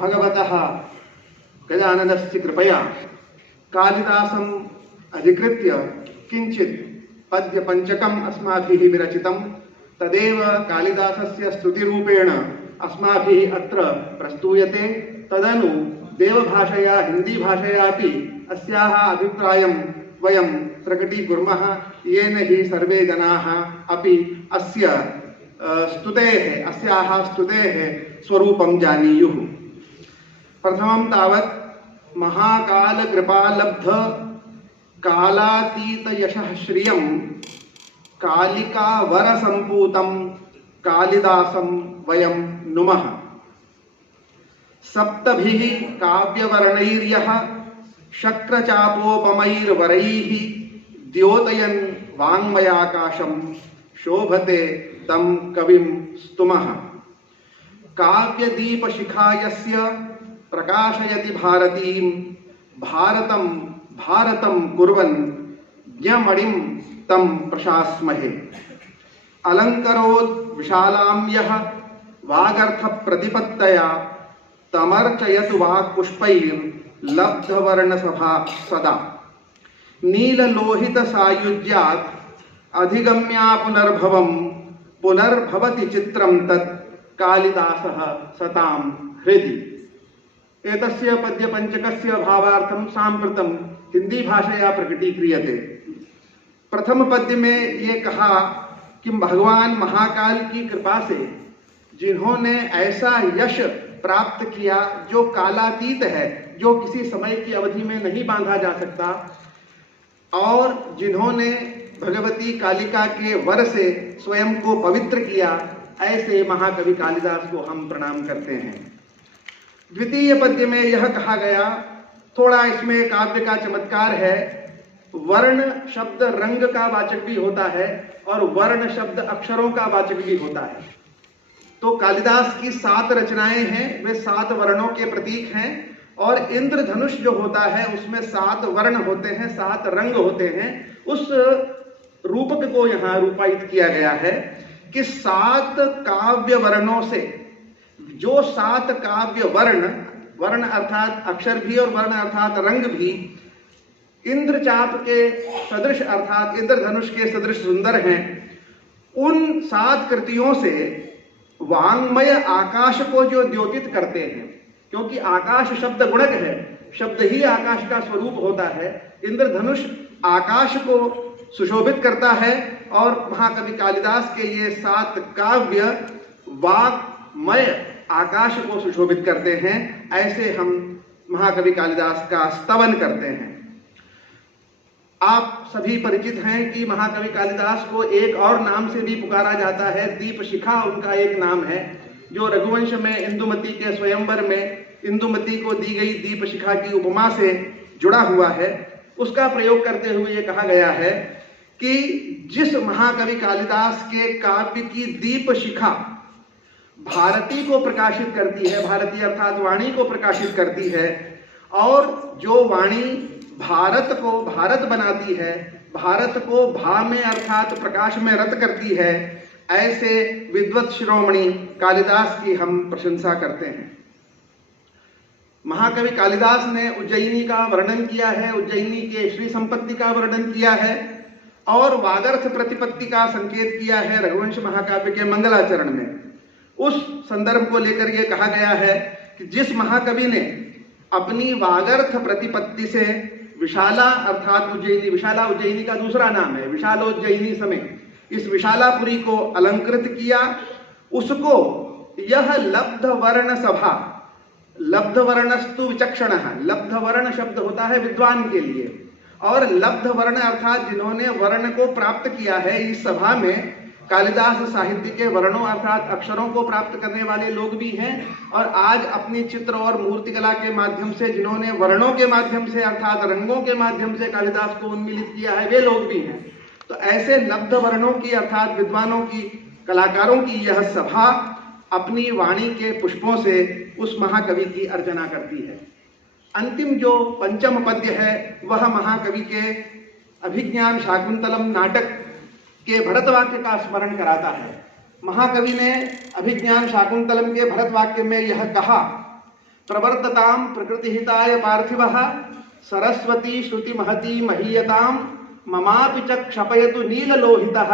भगवतः गजाननस्य कृपया कालिदासम् अधिकृत्य किञ्चित् पद्यपञ्चकम् अस्माभिः विरचितं। तदेव कालिदासस्य स्तुतिरूपेण अस्माभिः अत्र प्रस्तूयते। तदनु देवभाषया हिन्दीभाषयापि अस्याः अभिप्रायं वयं प्रकटीकुर्मः, येन हि सर्वे जनाः अपि अस्याः स्तुतेः स्वरूपं जानीयुः। प्रथमं तावत् महाकालकृपालब्ध कालातीत यशः श्रियं कालिकावरसम्पूतं कालिदासं वयं नुमः। सप्तभिः काव्यवर्णैर्यः शक्रचापोपमैर्वरैः द्योतयन् वाङ्मयाकाशं शोभते तं कविं स्तुमः। काव्यदीपशिखायस्य प्रकाशयति भारतीं भारतं भारतं कुर्वन् ज्ञमणिं तं प्रशास्महे। अलङ्करोद् विशालां यः वागर्थप्रतिपत्तया तमर्चयतु वाक्पुष्पैर्लब्धवर्णसभा सदा। नीललोहितसायुज्यात् अधिगम्या पुनर्भवं पुनर्भवति चित्रं तत् कालिदासः सतां हृदि। एतस्य पद्यपञ्चकस्य भावार्थं साम्प्रतं हिंदी भाषया प्रकटीक्रियते। प्रथम पद्य में ये कहा कि भगवान महाकाल की कृपा से जिन्होंने ऐसा यश प्राप्त किया जो कालातीत है, जो किसी समय की अवधि में नहीं बांधा जा सकता, और जिन्होंने भगवती कालिका के वर से स्वयं को पवित्र किया, ऐसे महाकवि कालिदास को हम प्रणाम करते हैं। द्वितीय पद्य में यह कहा गया, थोड़ा इसमें काव्य का चमत्कार है। वर्ण शब्द रंग का वाचक भी होता है और वर्ण शब्द अक्षरों का वाचक भी होता है। तो कालिदास की 7 रचनाएं हैं, वे 7 वर्णों के प्रतीक हैं। और इंद्रधनुष जो होता है उसमें 7 वर्ण होते हैं, 7 रंग होते हैं। उस रूपक को यहाँ रूपायित किया गया है कि 7 काव्य वर्णों से जो 7 काव्य वर्ण, वर्ण अर्थात अक्षर भी और वर्ण अर्थात रंग भी, इंद्रचाप के सदृश अर्थात इंद्रधनुष के सदृश सुंदर हैं, उन 7 कृतियों से वांग्मय आकाश को जो द्योतित करते हैं, क्योंकि आकाश शब्द गुणक है, शब्द ही आकाश का स्वरूप होता है। इंद्रधनुष आकाश को सुशोभित करता है और महाकवि कालिदास के ये 7 काव्य वाग्मय आकाश को सुशोभित करते हैं। ऐसे हम महाकवि कालिदास का स्तवन करते हैं। आप सभी परिचित हैं कि महाकवि कालिदास को एक और नाम से भी पुकारा जाता है, दीपशिखा उनका एक नाम है, जो रघुवंश में इंदुमती के स्वयंवर में इंदुमती को दी गई दीपशिखा की उपमा से जुड़ा हुआ है। उसका प्रयोग करते हुए ये कहा गया है कि जिस महाकवि कालिदास के काव्य की दीपशिखा भारती को प्रकाशित करती है, भारती अर्थात वाणी को प्रकाशित करती है, और जो वाणी भारत को भारत बनाती है, भारत को भा में अर्थात प्रकाश में रत करती है, ऐसे विद्वत शिरोमणि कालिदास की हम प्रशंसा करते हैं। महाकवि कालिदास ने उज्जयिनी का वर्णन किया है, उज्जयिनी के श्री संपत्ति का वर्णन किया है और वागर्थ प्रतिपत्ति का संकेत किया है रघुवंश महाकाव्य के मंगलाचरण में। उस संदर्भ को लेकर यह कहा गया है कि जिस महाकवि ने अपनी वागर्थ प्रतिपत्ति से विशाला अर्थात उज्जयिनी, विशाला उज्जयिनी का दूसरा नाम है, विशालोज्जयिनी समेत इस विशालापुरी को अलंकृत किया, उसको यह लब्ध वर्ण सभा, लब्ध वर्णस्तु विचक्षण, लब्ध वर्ण शब्द होता है विद्वान के लिए, और लब्ध वर्ण अर्थात जिन्होंने वर्ण को प्राप्त किया है, इस सभा में कालिदास साहित्य के वर्णों अर्थात अक्षरों को प्राप्त करने वाले लोग भी हैं, और आज अपनी चित्र और मूर्तिकला के माध्यम से जिन्होंने वर्णों के माध्यम से अर्थात रंगों के माध्यम से कालिदास को उन्मिलित किया है, वे लोग भी हैं। तो ऐसे लब्ध वर्णों की अर्थात विद्वानों की, कलाकारों की यह सभा अपनी वाणी के पुष्पों से उस महाकवि की अर्चना करती है। अंतिम जो पंचम पद्य है वह महाकवि के अभिज्ञान शाकुंतलम नाटक के भरत वाक्य का स्मरण कराता है। महाकवि ने अभिज्ञान शाकुंतलम के भरत वाक्य में यह कहा, प्रवर्तताम प्रकृतिहिताय पार्थिवः सरस्वती श्रुति महती महीयताम ममापि च क्षपयतु नीललोहितः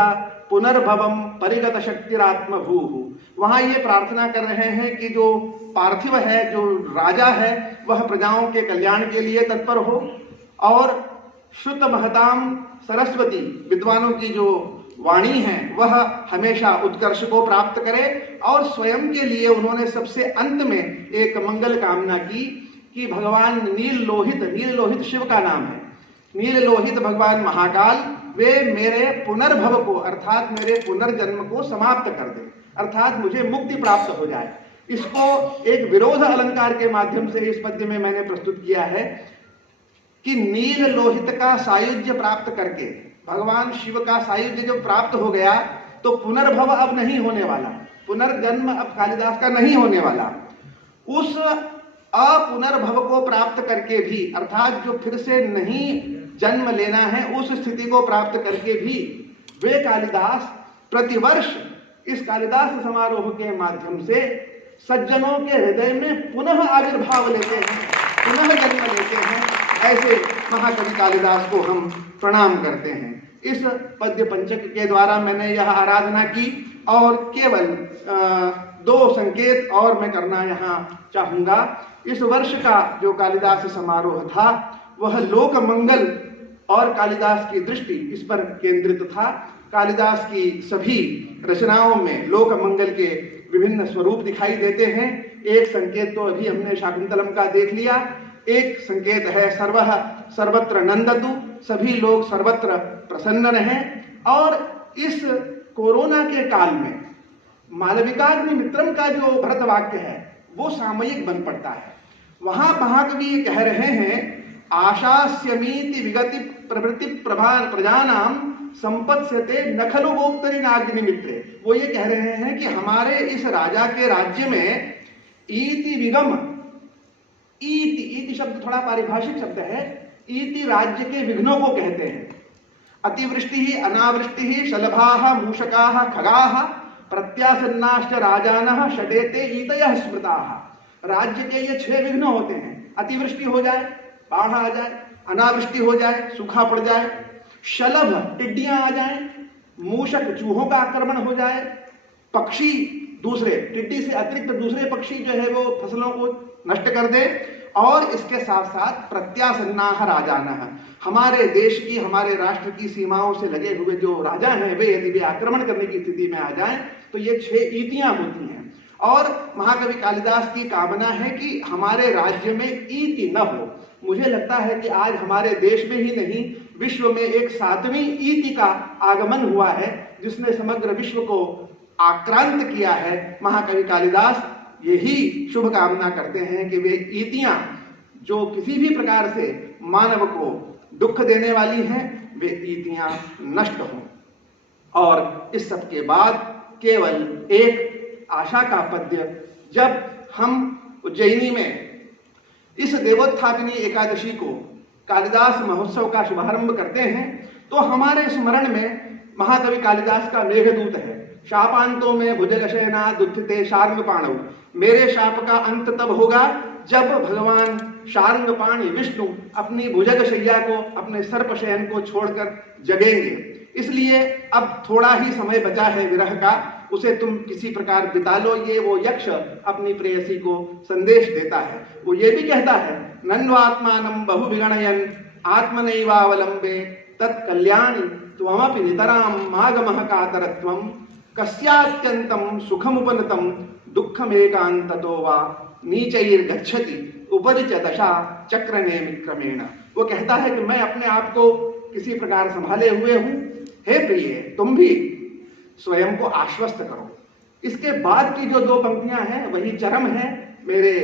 पुनर्भवम परिगत शक्तिरात्मभूः। वहां ये प्रार्थना कर रहे हैं कि जो पार्थिव है, जो राजा है, वह प्रजाओं के कल्याण के लिए तत्पर हो, और श्रुत महताम सरस्वती, विद्वानों की जो वाणी है वह हमेशा उत्कर्ष को प्राप्त करे, और स्वयं के लिए उन्होंने सबसे अंत में एक मंगल कामना की कि भगवान नील लोहित शिव का नाम है, नील लोहित भगवान महाकाल, वे मेरे पुनर्भव को अर्थात मेरे पुनर्जन्म को समाप्त कर दे, अर्थात मुझे मुक्ति प्राप्त हो जाए। इसको एक विरोध अलंकार के माध्यम से इस पद्य में मैंने प्रस्तुत किया है कि नील लोहित का सायुज्य प्राप्त करके, भगवान शिव का सायुज्य जो प्राप्त हो गया, तो पुनर्भव अब नहीं होने वाला, पुनर्जन्म अब कालिदास का नहीं होने वाला। उस अपुनर्भव को प्राप्त करके भी, अर्थात जो फिर से नहीं जन्म लेना है, उस स्थिति को प्राप्त करके भी वे कालिदास प्रतिवर्ष इस कालिदास समारोह के माध्यम से सज्जनों के हृदय में पुनः आविर्भाव लेते हैं, पुनः जन्म लेते हैं। ऐसे महाकवि कालिदास को हम प्रणाम करते हैं। इस पद्य पंचक के द्वारा मैंने यह आराधना की, और केवल 2 संकेत और मैं करना यहाँ चाहूंगा। इस वर्ष का जो कालिदास समारोह था वह लोक मंगल और कालिदास की दृष्टि इस पर केंद्रित था। कालिदास की सभी रचनाओं में लोक मंगल के विभिन्न स्वरूप दिखाई देते हैं। एक संकेत तो अभी हमने शाकुंतलम का देख लिया, एक संकेत है सर्वः सर्वत्र नंदतु, सभी लोग सर्वत्र प्रसन्न रहें। और इस कोरोना के काल में मालविकाग्नि मित्रम का जो भरत वाक्य है वो सामयिक बन पड़ता है। वहां महाकवि ये कह रहे हैं, आशास्यमीति विगति प्रवृत्ति प्रजानाम संपत्स्यते न खलु गोप्तरिणाग्नि मित्रे। वो ये कह रहे हैं कि हमारे इस राजा के राज्य में ईति विगम, ईति शब्द थोड़ा पारिभाषिक शब्द है, ईति राज्य के विघ्नों को कहते हैं। अतिवृष्टि अनावृष्टि शलभाः मूषकाः खगाः प्रत्यासन्नाश्च राजानः षडेते ईतयः स्मृताः। राज्य के ये 6 विघ्न होते हैं। अतिवृष्टि हो जाए, बाढ़ आ जाए, अनावृष्टि हो जाए, सूखा पड़ जाए, शलभ टिड्डियां आ जाएं, मूषक चूहों का आक्रमण हो जाए, पक्षी दूसरे टिड्डी से अतिरिक्त दूसरे पक्षी जो है वो फसलों को नष्ट कर दे, और इसके साथ साथ प्रत्यासन्नाः राजानः, हमारे देश की, हमारे राष्ट्र की सीमाओं से लगे हुए जो राजा हैं वे यदि वे आक्रमण करने की स्थिति में आ जाएं तो ये 6 ईतियां होती हैं। और महाकवि कालिदास की कामना है कि हमारे राज्य में ईति न हो। मुझे लगता है कि आज हमारे देश में ही नहीं, विश्व में एक 7वीं ईति का आगमन हुआ है जिसने समग्र विश्व को आक्रांत किया है। महाकवि कालिदास यही शुभ कामना करते हैं कि वे ईतियां जो किसी भी प्रकार से मानव को दुख देने वाली हैं, वे ईतियां नष्ट हों। और इस सब के बाद केवल एक आशा का पद्य, जब हम उज्जैनी में इस देवोत्थापिनी एकादशी को कालिदास महोत्सव का शुभारंभ करते हैं तो हमारे स्मरण में महाकवि कालिदास का मेघदूत है। शापांतों में भुजगशयना दुत्थिते शार्ंगपाणौ, मेरे शाप का अंत तब होगा जब भगवान शार्ंगपाणि विष्णु अपनी भुजगशय्या को, अपने सर्पशयन को छोड़कर जगेंगे। इसलिए अब थोड़ा ही समय बचा है विरह का, उसे तुम किसी प्रकार बिता लो। ये वो यक्ष अपनी प्रेयसी को संदेश देता है। वो ये भी कहता है, नन्वात्मानं बहु विगणयन् आत्मनैवावलंबे तत्कल्याणि त्वमपि नितरां मागमः कातरत्वं कस्यात्यन्तं सुखमुपनतं दुःखमेकान्ततो वा नीचैर्गच्छति उपरि च दशा चक्रनेमि क्रमेण। वो कहता है कि मैं अपने आप को किसी प्रकार संभाले हुए हूं, हे प्रिय तुम भी स्वयं को आश्वस्त करो। इसके बाद की जो 2 पंक्तियां हैं वही चरम है मेरे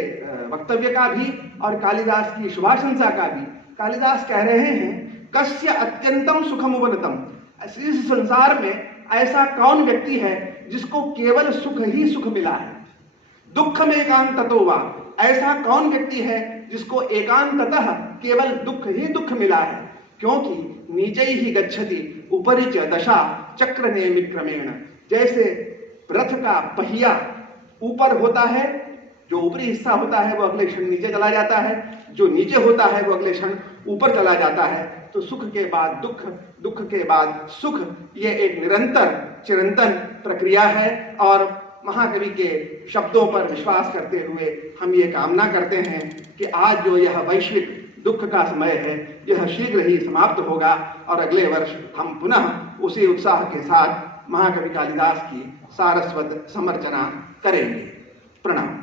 वक्तव्य का भी और कालिदास की शुभाशंसा का भी। कालिदास कह रहे हैं, कस्य अत्यंतम सुखमुपनतम, इस संसार में ऐसा कौन व्यक्ति है जिसको केवल सुख ही सुख मिला है। दुख में एकांततो वा, ऐसा कौन व्यक्ति है जिसको एकांततः केवल दुख ही दुख मिला है। क्योंकि नीचे ही गच्छति उपरि च दशा चक्रनेमि क्रमेण, जैसे रथ का पहिया ऊपर होता है, जो ऊपरी हिस्सा होता है वो अगले क्षण नीचे चला जाता है, जो नीचे होता है वो अगले क्षण ऊपर चला जाता है। तो सुख के बाद दुख, दुख के बाद सुख, ये एक निरंतर चिरंतन प्रक्रिया है। और महाकवि के शब्दों पर विश्वास करते हुए हम ये कामना करते हैं कि आज जो यह वैश्विक दुख का समय है यह शीघ्र ही समाप्त होगा और अगले वर्ष हम पुनः उसी उत्साह के साथ महाकवि कालिदास की सारस्वत समर्चना करेंगे। प्रणाम।